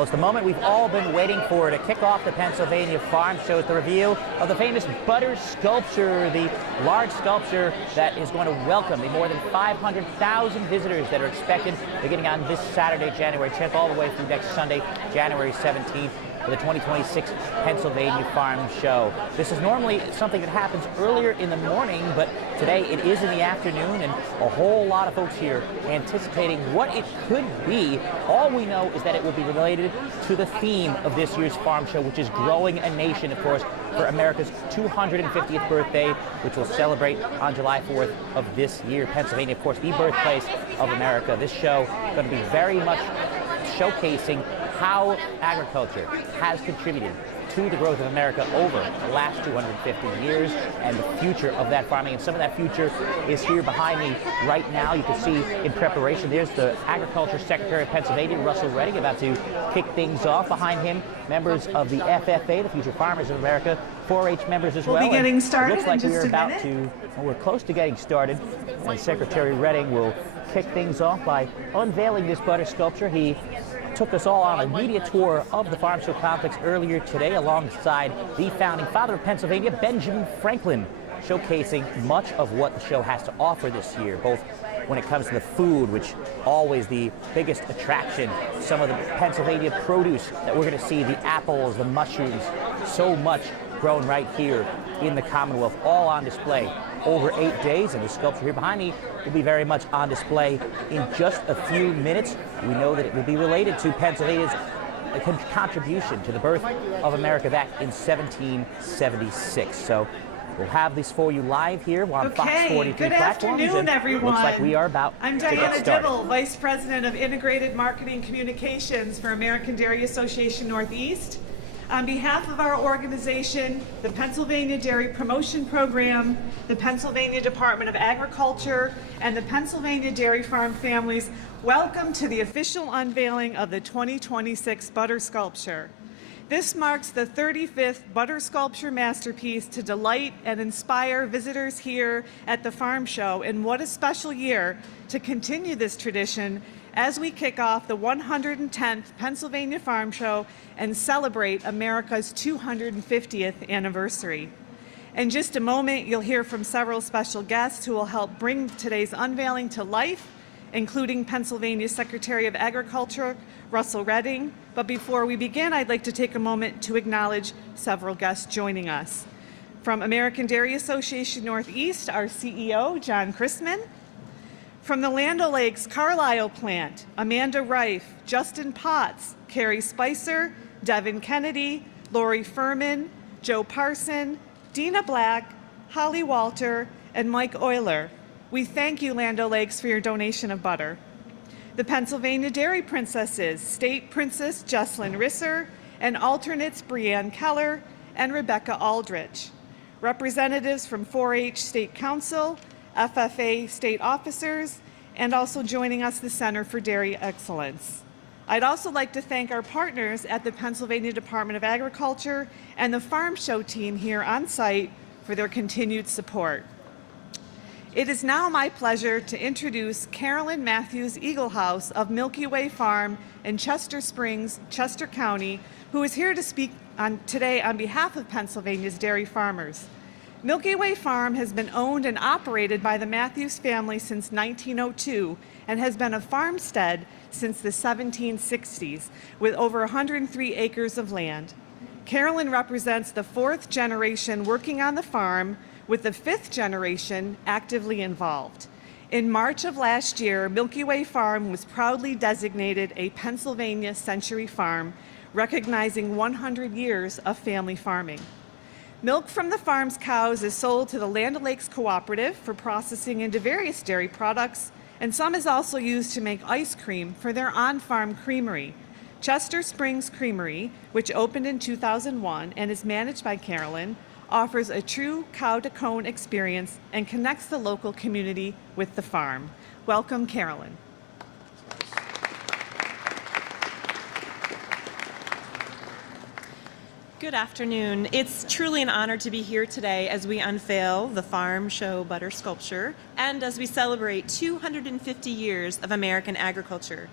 Well, it's the moment we've all been waiting for to kick off the Pennsylvania Farm Show. It's the reveal of the famous butter sculpture, the large sculpture that is going to welcome the more than 500,000 visitors that are expected beginning on this Saturday, January 10th, all the way through next Sunday, January 17th. For the 2026 Pennsylvania Farm Show. This is normally something that happens earlier in the morning, but today it is in the afternoon, and a whole lot of folks here anticipating what it could be. All we know is that it will be related to the theme of this year's farm show, which is Growing a Nation, of course, for America's 250th birthday, which will celebrate on July 4th of this year. Pennsylvania, of course, the birthplace of America. This show is going to be very much showcasing how agriculture has contributed to the growth of America over the last 250 years and the future of that farming. And some of that future is here behind me right now. You can see in preparation, there's the Agriculture Secretary of Pennsylvania, Russell Redding, about to kick things off. Behind him, members of the FFA, the Future Farmers of America, 4-H members as well. We'll be getting started looks like in just we're a about minute. we're close to getting started. And Secretary Redding will kick things off by unveiling this butter sculpture. He took us all on a media tour of the Farm Show complex earlier today alongside the founding father of Pennsylvania, Benjamin Franklin, showcasing much of what the show has to offer this year, both when it comes to the food, which always the biggest attraction, some of the Pennsylvania produce that we're going to see, the apples, the mushrooms, so much grown right here in the Commonwealth, all on display over 8 days. And the sculpture here behind me will be very much on display in just a few minutes. We know that it will be related to Pennsylvania's contribution to the birth of America back in 1776. So we'll have this for you live here on Fox 43 good platforms. afternoon, everyone. Looks like we are about I'm to get Diana started. Dibble, Vice President of Integrated Marketing Communications for American Dairy Association Northeast. On behalf of our organization, the Pennsylvania Dairy Promotion Program, the Pennsylvania Department of Agriculture, and the Pennsylvania Dairy Farm families, welcome to the official unveiling of the 2026 butter sculpture. This marks the 35th butter sculpture masterpiece to delight and inspire visitors here at the Farm Show. And what a special year to continue this tradition as we kick off the 110th Pennsylvania Farm Show and celebrate America's 250th anniversary. In just a moment, you'll hear from several special guests who will help bring today's unveiling to life, including Pennsylvania Secretary of Agriculture, Russell Redding. But before we begin, I'd like to take a moment to acknowledge several guests joining us. From American Dairy Association Northeast, our CEO, John Chrisman. From the Land O'Lakes Carlisle plant, Amanda Reif, Justin Potts, Carrie Spicer, Devin Kennedy, Lori Furman, Joe Parson, Dina Black, Holly Walter, and Mike Euler. We thank you, Land O'Lakes, for your donation of butter. The Pennsylvania Dairy Princesses, State Princess Jesslyn Risser, and alternates Brianne Keller and Rebecca Aldrich. Representatives from 4-H State Council, FFA state officers, and also joining us, the Center for Dairy Excellence. I'd also like to thank our partners at the Pennsylvania Department of Agriculture and the Farm Show team here on site for their continued support. It is now my pleasure to introduce Carolyn Matthews Eaglehouse of Milky Way Farm in Chester Springs, Chester County, who is here to speak today on behalf of Pennsylvania's dairy farmers. Milky Way Farm has been owned and operated by the Matthews family since 1902 and has been a farmstead since the 1760s with over 103 acres of land. Carolyn represents the 4th generation working on the farm, with the 5th generation actively involved. In March of last year, Milky Way Farm was proudly designated a Pennsylvania Century Farm, recognizing 100 years of family farming. Milk from the farm's cows is sold to the Land O'Lakes Cooperative for processing into various dairy products, and some is also used to make ice cream for their on-farm creamery. Chester Springs Creamery, which opened in 2001 and is managed by Carolyn, offers a true cow-to-cone experience and connects the local community with the farm. Welcome, Carolyn. Good afternoon. It's truly an honor to be here today as we unveil the Farm Show butter sculpture and as we celebrate 250 years of American agriculture.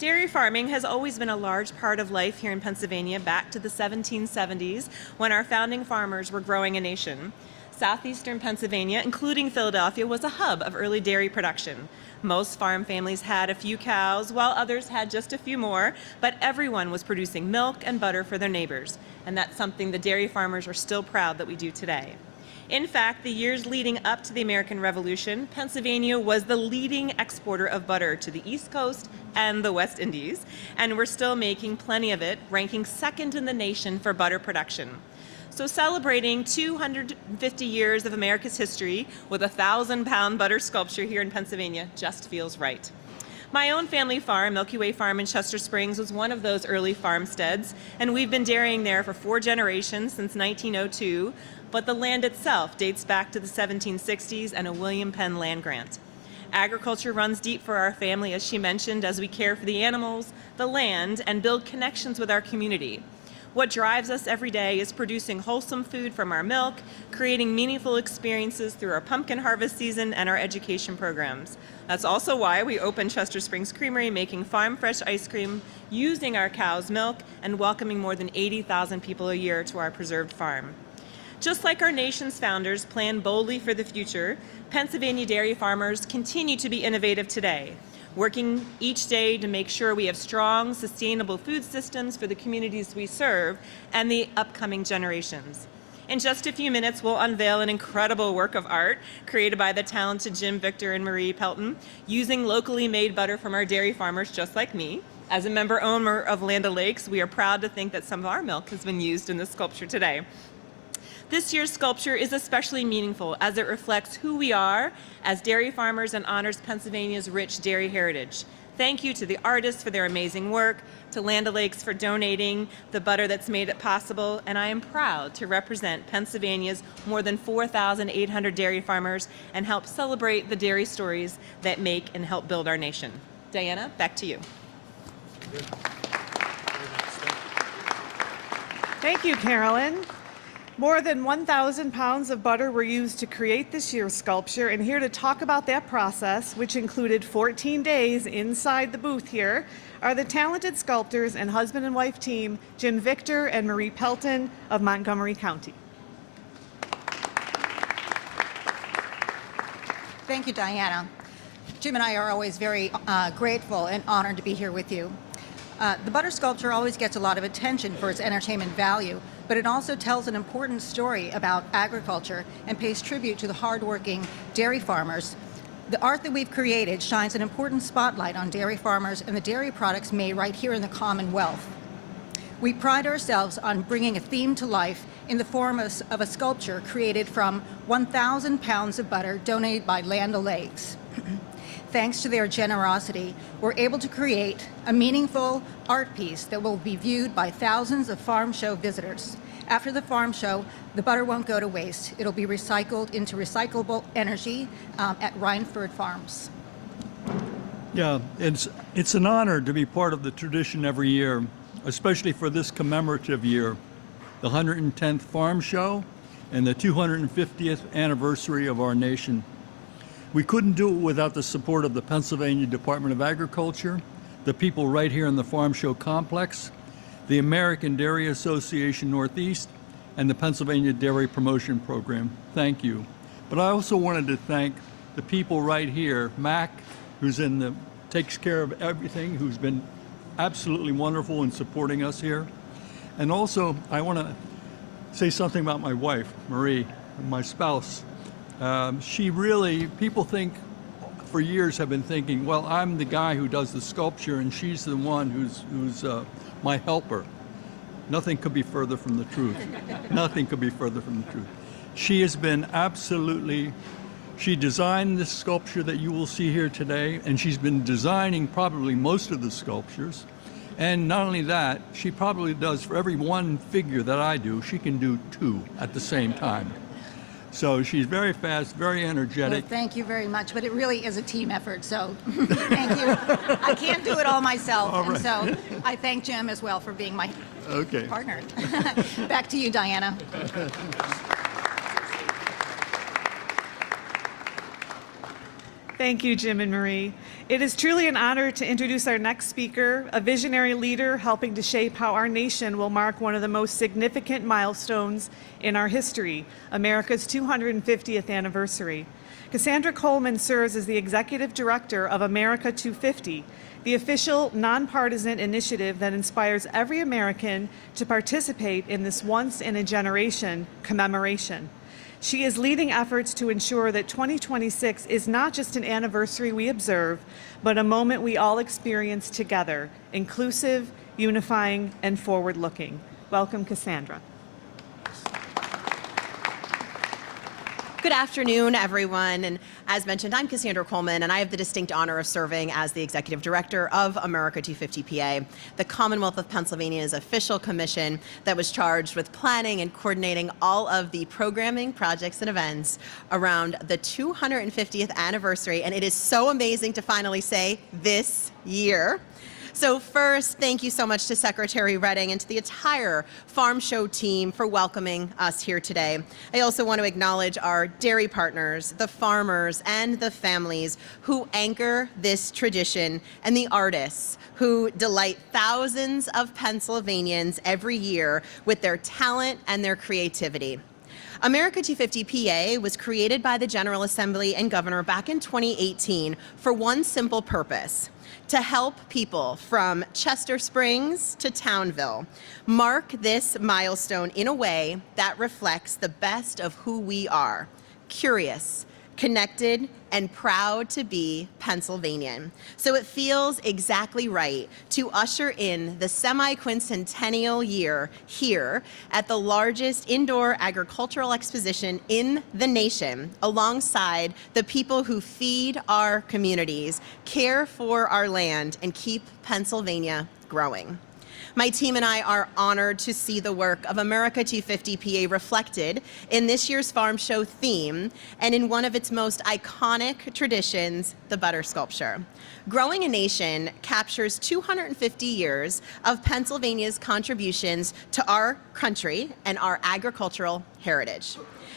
Dairy farming has always been a large part of life here in Pennsylvania back to the 1770s when our founding farmers were growing a nation. Southeastern Pennsylvania, including Philadelphia, was a hub of early dairy production. Most farm families had a few cows, while others had just a few more, but everyone was producing milk and butter for their neighbors, and that's something the dairy farmers are still proud that we do today. In fact, the years leading up to the American Revolution, Pennsylvania was the leading exporter of butter to the East Coast and the West Indies, and we're still making plenty of it, ranking second in the nation for butter production. So celebrating 250 years of America's history with a 1,000-pound butter sculpture here in Pennsylvania just feels right. My own family farm, Milky Way Farm in Chester Springs, was one of those early farmsteads, and we've been dairying there for 4 generations since 1902, but the land itself dates back to the 1760s and a William Penn land grant. Agriculture runs deep for our family, as she mentioned, as we care for the animals, the land, and build connections with our community. What drives us every day is producing wholesome food from our milk, creating meaningful experiences through our pumpkin harvest season and our education programs. That's also why we opened Chester Springs Creamery, making farm fresh ice cream using our cow's milk and welcoming more than 80,000 people a year to our preserved farm. Just like our nation's founders planned boldly for the future, Pennsylvania dairy farmers continue to be innovative today, working each day to make sure we have strong, sustainable food systems for the communities we serve and the upcoming generations. In just a few minutes, we'll unveil an incredible work of art created by the talented Victor and Marie Pelton, using locally made butter from our dairy farmers just like me. As a member owner of Land O'Lakes, we are proud to think that some of our milk has been used in this sculpture today. This year's sculpture is especially meaningful as it reflects who we are as dairy farmers and honors Pennsylvania's rich dairy heritage. Thank you to the artists for their amazing work, to Land O'Lakes for donating the butter that's made it possible, and I am proud to represent Pennsylvania's more than 4,800 dairy farmers and help celebrate the dairy stories that make and help build our nation. Diana, back to you. Thank you, Carolyn. More than 1,000 pounds of butter were used to create this year's sculpture, and here to talk about that process, which included 14 days inside the booth here, are the talented sculptors and husband and wife team, Victor and Marie Pelton of Montgomery County. Thank you, Diana. Jim and I are always very grateful and honored to be here with you. The butter sculpture always gets a lot of attention for its entertainment value, but it also tells an important story about agriculture and pays tribute to the hardworking dairy farmers. The art that we've created shines an important spotlight on dairy farmers and the dairy products made right here in the Commonwealth. We pride ourselves on bringing a theme to life in the form of a sculpture created from 1,000 pounds of butter donated by Land O'Lakes. Thanks to their generosity, we're able to create a meaningful art piece that will be viewed by thousands of farm show visitors. After the farm show, the butter won't go to waste. It'll be recycled into recyclable energy at Rhineford Farms. Yeah, it's an honor to be part of the tradition every year, especially for this commemorative year, the 110th Farm Show and the 250th anniversary of our nation. We couldn't do it without the support of the Pennsylvania Department of Agriculture, the people right here in the Farm Show complex, the American Dairy Association Northeast, and the Pennsylvania Dairy Promotion Program. Thank you. But I also wanted to thank the people right here, Mac, who's takes care of everything, who's been absolutely wonderful in supporting us here. And also, I want to say something about my wife, Marie, my spouse. People think, for years have been thinking, well, I'm the guy who does the sculpture and she's the one who's my helper. Nothing could be further from the truth. Nothing could be further from the truth. She has been she designed this sculpture that you will see here today, and she's been designing probably most of the sculptures. And not only that, she probably does, for every one figure that I do, she can do 2 at the same time. So she's very fast, very energetic. Well, thank you very much, but it really is a team effort, so thank you. I can't do it all myself, All right. And so I thank Jim as well for being my partner. Back to you, Diana. Thank you, Jim and Marie. It is truly an honor to introduce our next speaker, a visionary leader helping to shape how our nation will mark one of the most significant milestones in our history, America's 250th anniversary. Cassandra Coleman serves as the Executive Director of America 250, the official nonpartisan initiative that inspires every American to participate in this once-in-a-generation commemoration. She is leading efforts to ensure that 2026 is not just an anniversary we observe, but a moment we all experience together, inclusive, unifying, and forward-looking. Welcome, Cassandra. Good afternoon, everyone. And as mentioned, I'm Cassandra Coleman, and I have the distinct honor of serving as the Executive Director of America 250 PA, the Commonwealth of Pennsylvania's official commission that was charged with planning and coordinating all of the programming, projects, and events around the 250th anniversary. And it is so amazing to finally say this year. So first, thank you so much to Secretary Redding and to the entire Farm Show team for welcoming us here today. I also want to acknowledge our dairy partners, the farmers, and the families who anchor this tradition, and the artists who delight thousands of Pennsylvanians every year with their talent and their creativity. America 250 PA was created by the General Assembly and Governor back in 2018 for one simple purpose: to help people from Chester Springs to Townville mark this milestone in a way that reflects the best of who we are: curious, connected, and proud to be Pennsylvanian. So it feels exactly right to usher in the semi-quincentennial year here at the largest indoor agricultural exposition in the nation, alongside the people who feed our communities, care for our land, and keep Pennsylvania growing. My team and I are honored to see the work of America 250 PA reflected in this year's Farm Show theme and in one of its most iconic traditions, the butter sculpture. Growing a Nation captures 250 years of Pennsylvania's contributions to our country and our agricultural heritage.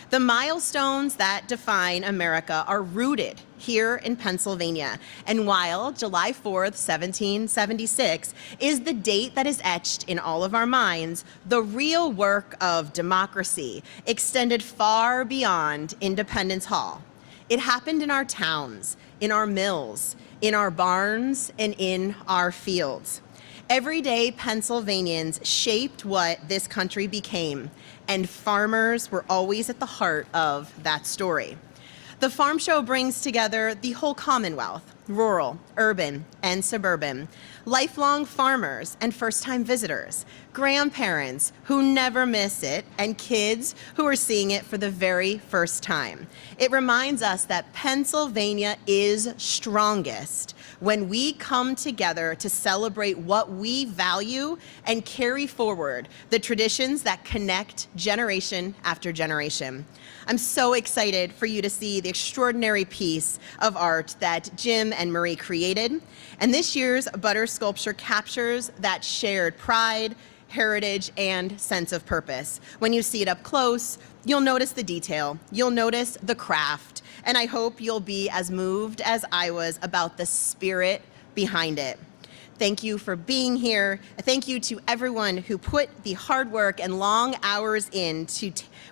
The milestones that define America are rooted here in Pennsylvania. And while July 4th, 1776 is the date that is etched in all of our minds, the real work of democracy extended far beyond Independence Hall. It happened in our towns, in our mills, in our barns, and in our fields. Everyday Pennsylvanians shaped what this country became, and farmers were always at the heart of that story. The Farm Show brings together the whole Commonwealth, rural, urban, and suburban, lifelong farmers and first-time visitors, grandparents who never miss it, and kids who are seeing it for the very first time. It reminds us that Pennsylvania is strongest when we come together to celebrate what we value and carry forward the traditions that connect generation after generation. I'm so excited for you to see the extraordinary piece of art that Jim and Marie created. And this year's butter sculpture captures that shared pride, heritage, and sense of purpose. When you see it up close, you'll notice the detail, you'll notice the craft, and I hope you'll be as moved as I was about the spirit behind it. Thank you for being here. Thank you to everyone who put the hard work and long hours in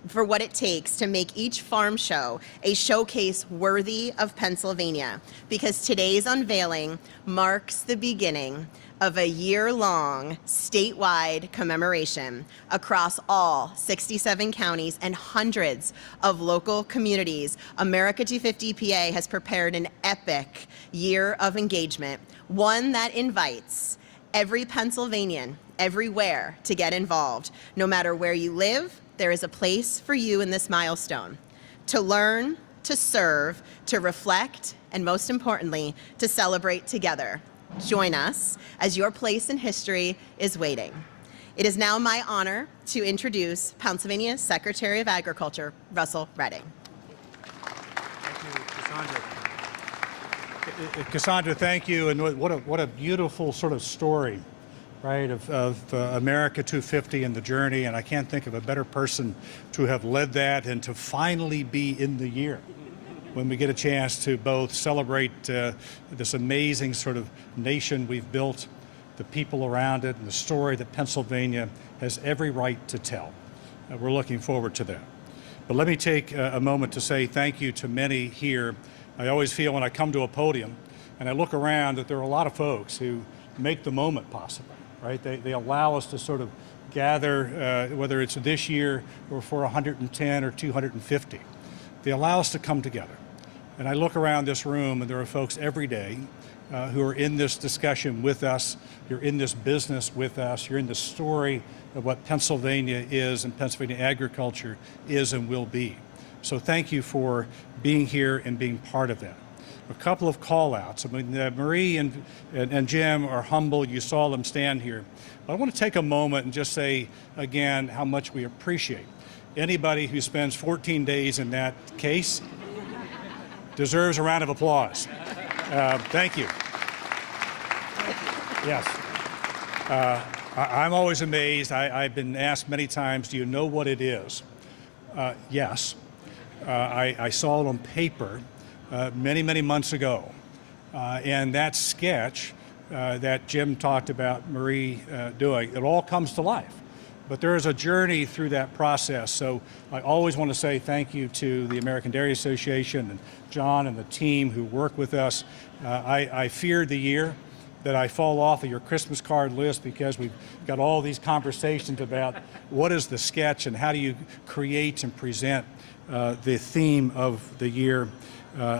for what it takes to make each farm show a showcase worthy of Pennsylvania, because today's unveiling marks the beginning of a year-long statewide commemoration across all 67 counties and hundreds of local communities. America 250 PA has prepared an epic year of engagement, one that invites every Pennsylvanian, everywhere, to get involved. No matter where you live, there is a place for you in this milestone to learn, to serve, to reflect, and most importantly, to celebrate together. Join us as your place in history is waiting. It is now my honor to introduce Pennsylvania's Secretary of Agriculture, Russell Redding. Thank you, Cassandra. Cassandra, thank you, and what a beautiful sort of story, right, of America 250 and the journey, and I can't think of a better person to have led that and to finally be in the year. when we get a chance to both celebrate this amazing sort of nation we've built, the people around it, and the story that Pennsylvania has every right to tell. We're looking forward to that. But let me take a moment to say thank you to many here. I always feel when I come to a podium and I look around that there are a lot of folks who make the moment possible, right? They allow us to sort of gather, whether it's this year or for 110 or 250. They allow us to come together. And I look around this room and there are folks every day who are in this discussion with us. You're in this business with us. You're in the story of what Pennsylvania is and Pennsylvania agriculture is and will be. So thank you for being here and being part of that. A couple of call outs. I mean, Marie and Jim are humble. You saw them stand here. But I want to take a moment and just say again how much we appreciate anybody who spends 14 days in that case deserves a round of applause. Thank you. Yes. I'm always amazed. I've been asked many times, do you know what it is? Yes. I saw it on paper many, many months ago. And that sketch that Jim talked about Marie doing, it all comes to life. But there is a journey through that process. So I always want to say thank you to the American Dairy Association and John and the team who work with us. I feared the year that I fall off of your Christmas card list because we've got all these conversations about what is the sketch and how do you create and present the theme of the year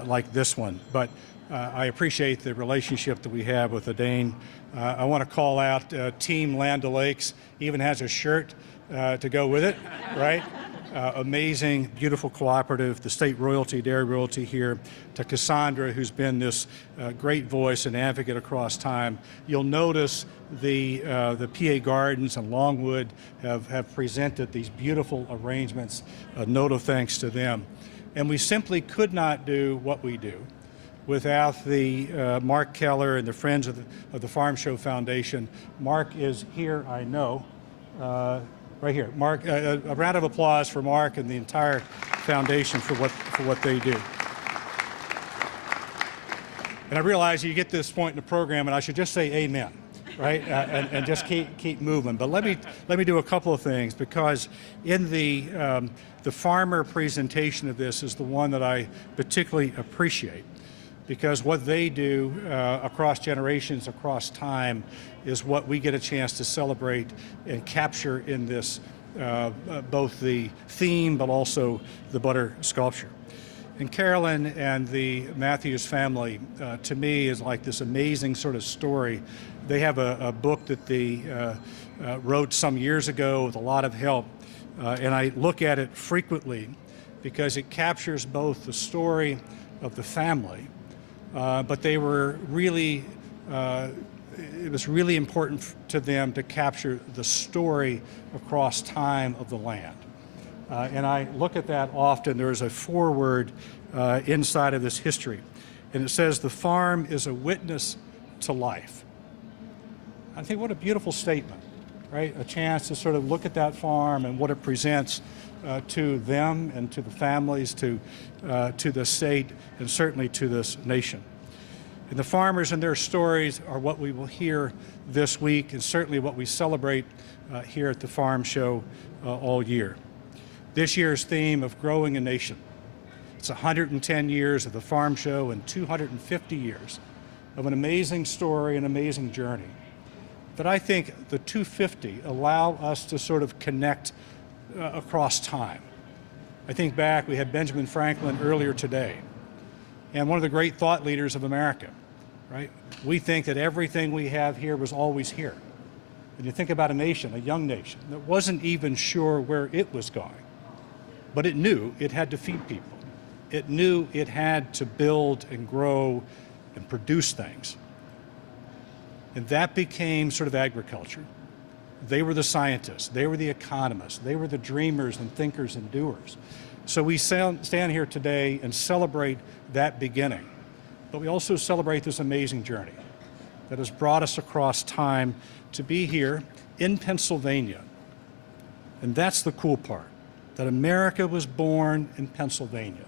like this one. But I appreciate the relationship that we have with the Dane. I want to call out Team Land O'Lakes, even has a shirt to go with it, right? Amazing, beautiful cooperative, the state royalty, dairy royalty here, to Cassandra, who's been this great voice and advocate across time. You'll notice the PA Gardens and Longwood have presented these beautiful arrangements. A note of thanks to them. And we simply could not do what we do without the Mark Keller and the Friends of the Farm Show Foundation. Mark is here, I know. Right here, Mark. A round of applause for Mark and the entire foundation for what they do. And I realize you get to this point in the program, and I should just say amen, right? And just keep moving. But let me do a couple of things, because in the farmer presentation of this is the one that I particularly appreciate, because what they do across generations, across time, is what we get a chance to celebrate and capture in this, both the theme but also the butter sculpture. And Carolyn and the Matthews family, to me, is like this amazing sort of story. They have a book that they wrote some years ago with a lot of help, and I look at it frequently because it captures both the story of the family, but they were really, it was really important to them to capture the story across time of the land. And I look at that often. There's a foreword inside of this history, and it says, "The farm is a witness to life." I think what a beautiful statement, right? A chance to sort of look at that farm and what it presents to them and to the families, to the state, and certainly to this nation. And the farmers and their stories are what we will hear this week, and certainly what we celebrate here at the Farm Show all year. This year's theme of Growing a Nation. It's 110 years of the Farm Show and 250 years of an amazing story, an amazing journey. But I think the 250 allow us to sort of connect across time. I think back, we had Benjamin Franklin earlier today, and one of the great thought leaders of America, right? We think that everything we have here was always here. And you think about a nation, a young nation, that wasn't even sure where it was going, but it knew it had to feed people. It knew it had to build and grow and produce things. And that became sort of agriculture. They were the scientists, they were the economists, they were the dreamers and thinkers and doers. So we stand here today and celebrate that beginning, but we also celebrate this amazing journey that has brought us across time to be here in Pennsylvania. And that's the cool part, that America was born in Pennsylvania.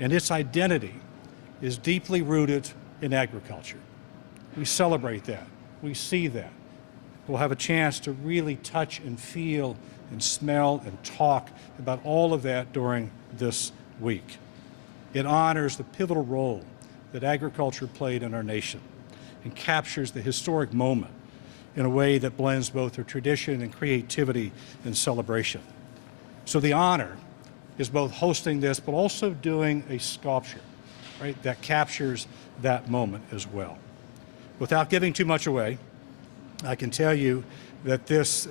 and its identity is deeply rooted in agriculture. We celebrate that. We see that. We'll have a chance to really touch and feel and smell and talk about all of that during this week. It honors the pivotal role that agriculture played in our nation and captures the historic moment in a way that blends both their tradition and creativity and celebration. So the honor is both hosting this, but also doing a sculpture, right, that captures that moment as well. Without giving too much away, I can tell you that this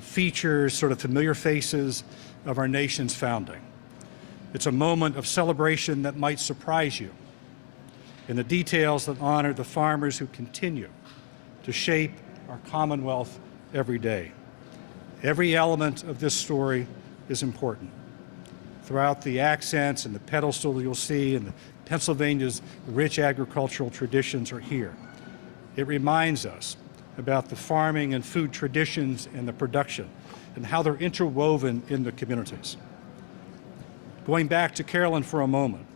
features sort of familiar faces of our nation's founding. It's a moment of celebration that might surprise you, in the details that honor the farmers who continue to shape our Commonwealth every day. Every element of this story is important. Throughout the accents and the pedestal you'll see, and Pennsylvania's rich agricultural traditions are here. It reminds us about the farming and food traditions and the production and how they're interwoven in the communities. Going back to Carolyn for a moment,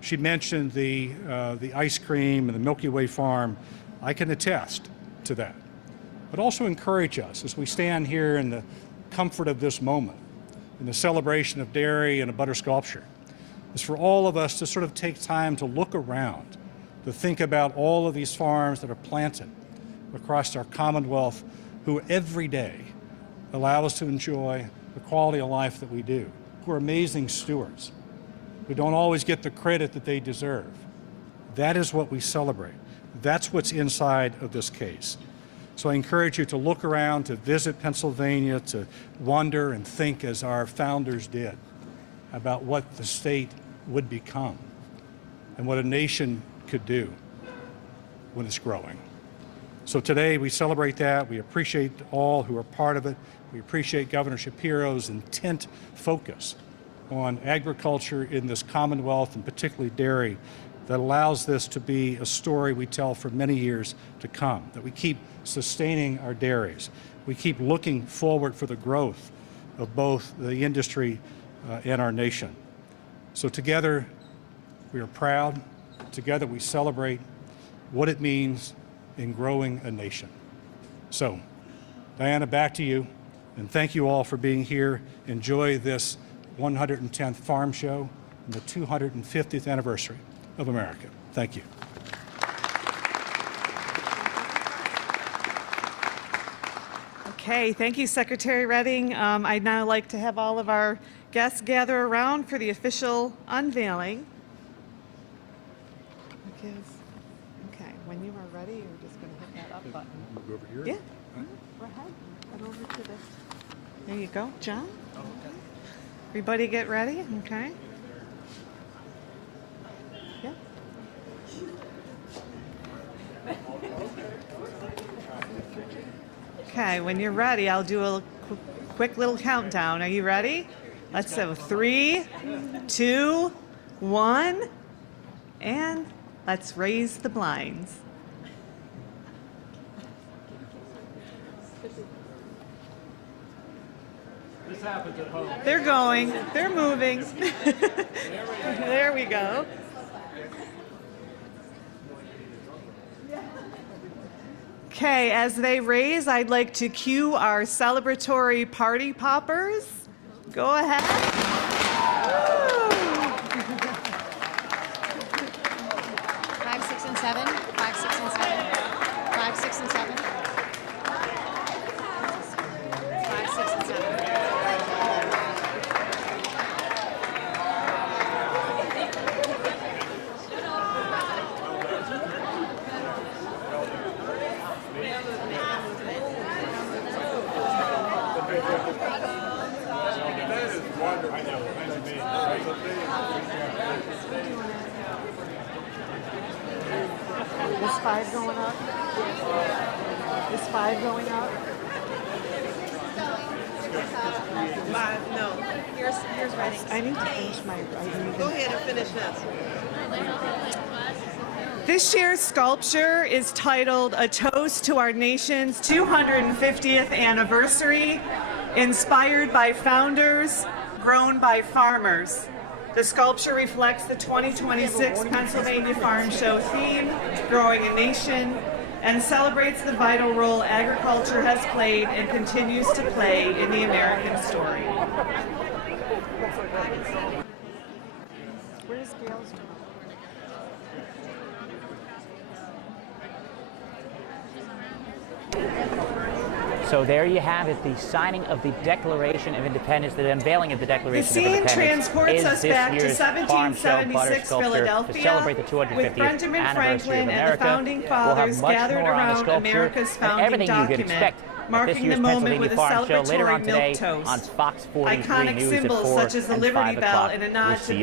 she mentioned the ice cream and the Milky Way farm. I can attest to that, but also encourage us as we stand here in the comfort of this moment, in the celebration of dairy and a butter sculpture, is for all of us to sort of take time to look around, to think about all of these farms that are planted across our Commonwealth, who every day allow us to enjoy the quality of life that we do, who are amazing stewards, who don't always get the credit that they deserve. That is what we celebrate. That's what's inside of this case. So I encourage you to look around, to visit Pennsylvania, to wonder and think as our founders did about what the state would become and what a nation could do when it's growing. So today we celebrate that. We appreciate all who are part of it. We appreciate Governor Shapiro's intent focus on agriculture in this Commonwealth, and particularly dairy, that allows this to be a story we tell for many years to come, that we keep sustaining our dairies. We keep looking forward for the growth of both the industry and our nation. So together we are proud. Together we celebrate what it means in growing a nation. So, Diana, back to you, and thank you all for being here. Enjoy this 110th Farm Show and the 250th anniversary of America. Thank you. Okay, thank you, Secretary Redding. I'd now like to have all of our guests gather around for the official unveiling. Okay, when you are ready, you're just going to hit that up button. Move over here? Yeah, go ahead. Head over to this. There you go, John. Everybody get ready, okay? Yeah. Okay, when you're ready, I'll do a quick little countdown. Are you ready? Let's have 3, 2, 1, and let's raise the blinds. This happens at home. They're going, they're moving. There we go. Okay, as they raise, I'd like to cue our celebratory party poppers. Go ahead. Woo! 5, 6, and 7. 5, 6, and 7. 5, 6, and 7. 5, 6, and 7. Is 5 going up? Is 5 going up? No. Here's writing. I need to finish my writing. Go ahead and finish this. This year's sculpture is titled A Toast to Our Nation's 250th Anniversary, inspired by founders, grown by farmers. The sculpture reflects the 2026 Pennsylvania Farm Show theme, Growing a Nation, and celebrates the vital role agriculture has played and continues to play in the American story. So there you have it, the signing of the Declaration of Independence, the unveiling of the The Declaration of scene Independence. transports is us this back to year's Farm Show butter 1776 sculpture to Philadelphia celebrate the with 250th Benjamin anniversary Franklin of and the America. founding We'll fathers have much gathered more on the around sculpture America's and founding everything you could document, expect at this marking the year's moment with Pennsylvania a Farm Show later on celebratory today milk toast. on Fox 43 Iconic News at symbols 4 such as the and Liberty 5 Bell o'clock. and a We'll nod see to you